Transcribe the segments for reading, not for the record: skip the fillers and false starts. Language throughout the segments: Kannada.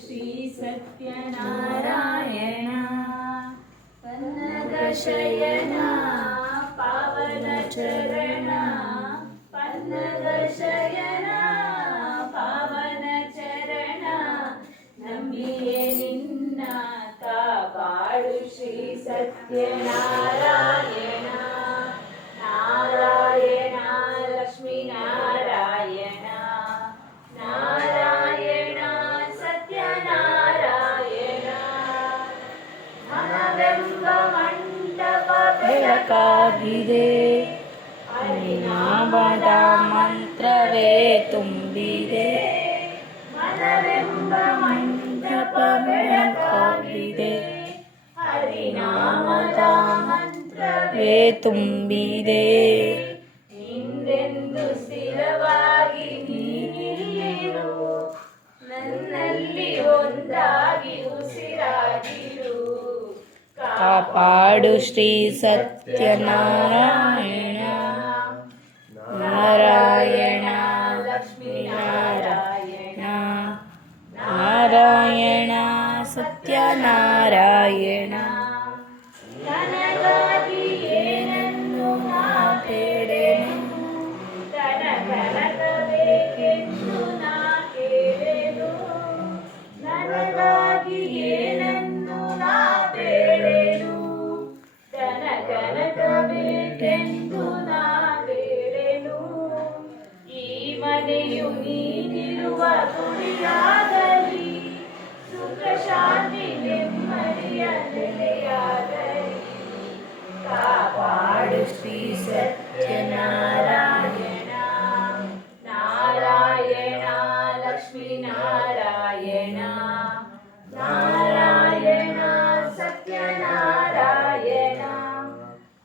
ಶ್ರೀ ಸತ್ಯನಾರಾಯಣ ಪನ್ನಗ ಶಯನ ಪಾವನ ಚರಣ ಪನ್ನಗ ಶಯನ ಪಾವನ ಚರಣ ನಂಬಿಯೇ ನಿನ್ನ ಕಾಪಾಡು ಶ್ರೀ ಸತ್ಯನಾರಾಯಣ ನಾರಾಯಣ ಲಕ್ಷ್ಮೀ ನಾರಾಯಣ ನಾರಾಯಣ ಸತ್ಯನಾರಾಯಣ ಮನವೆಂಬ ಮಂಟಪ ಬೆಳಕಾಗಿದೆ ಹರಿನಾಮದ ಮಂತ್ರವೇ ತುಂಬಿದೆ ಮನವೆಂಬ ಮಂಟಪ ಬೆಳಕಾಗಿದೆ ಹರಿನಾಮದ ಮಂತ್ರವೇ ತುಂಬಿದೆ ಹಿಂದೆಂದು ಸ್ಥಿರವಾಗಿ ನೀರು ನನ್ನಲ್ಲಿ ಒಂದಾಗಿ ಉಸಿರಾಗಿರು ಕಾಪಾಡು ಶ್ರೀ ಸತ್ಯನಾರಾಯಣ ನಾರಾಯಣ ಲಕ್ಷ್ಮೀ ನಾರಾಯಣ ನಾರಾಯಣ ಸತ್ಯನಾರಾಯಣ ನನಗಾಗಿ ಏನನ್ನು ನಾ ಬೇಡೆನು ಕನಕನಕಬೇಕೆಂದು ನಾ ಕೇಳೆನು ನನಗಾಗಿ ಏನನ್ನು ನಾ ಬೇಡೆನು ಕನಕನಕಬೇಕೆಂದು ನಾ ಬೇಡೆನು ಈ ಮನೆಯು ನೀನಿರುವ ಗುಡಿಯಾಗಲಿ ಸುಖ ಶಾಂತಿ ನೆಮ್ಮದಿಯ ನೆಲೆಯಾಗಲಿ ಕಾಪಾಡು ಶ್ರೀ ಸತ್ಯನಾರಾಯಣ ನಾರಾಯಣ ಲಕ್ಷ್ಮೀ ನಾರಾಯಣ ನಾರಾಯಣ ಸತ್ಯನಾರಾಯಣ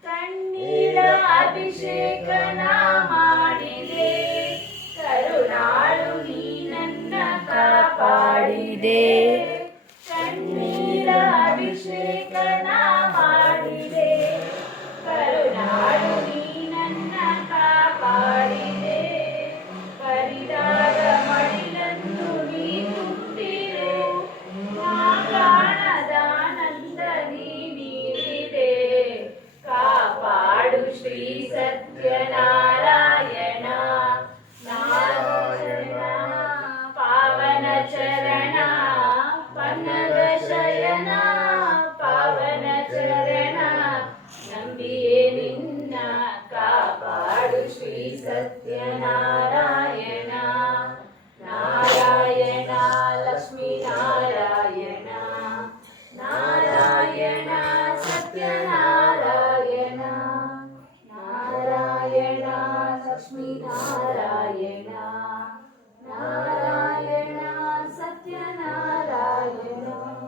ಕಣ್ಣೀರ ಅಭಿಷೇಕನ ಮಾಡಿದೆ ಕರುಣಾಳು ನೀ ನನ್ನ ಕಾಪಾಡಿದೆ ಕಣ್ಣೀರ ಅಭಿಷೇಕನ ಮಾಡಿದೆ ಕರುಣಾಳು ನೀ ನನ್ನ ಕಾಪಾಡಿದೆ ಕರಿದಾದ ಮಡಿಲನ್ನು ನೀ ತುಂಬಿರು ನಾ ಕಾಣದ ಆನಂದ ನೀ ನೀಡಿದೆ ಕಾಪಾಡು ಶ್ರೀ ಸತ್ಯನಾರಾಯಣ ನಾರಾಯಣ ಪಾವನ ಚರಣ ಪನ್ನಗ ಶಯನ ಪಾವನ ಚರಣ ನಂಬಿಯೇ ನಿನ್ನ ಕಾಪಾಡು ಶ್ರೀ ಸತ್ಯನಾರಾಯಣ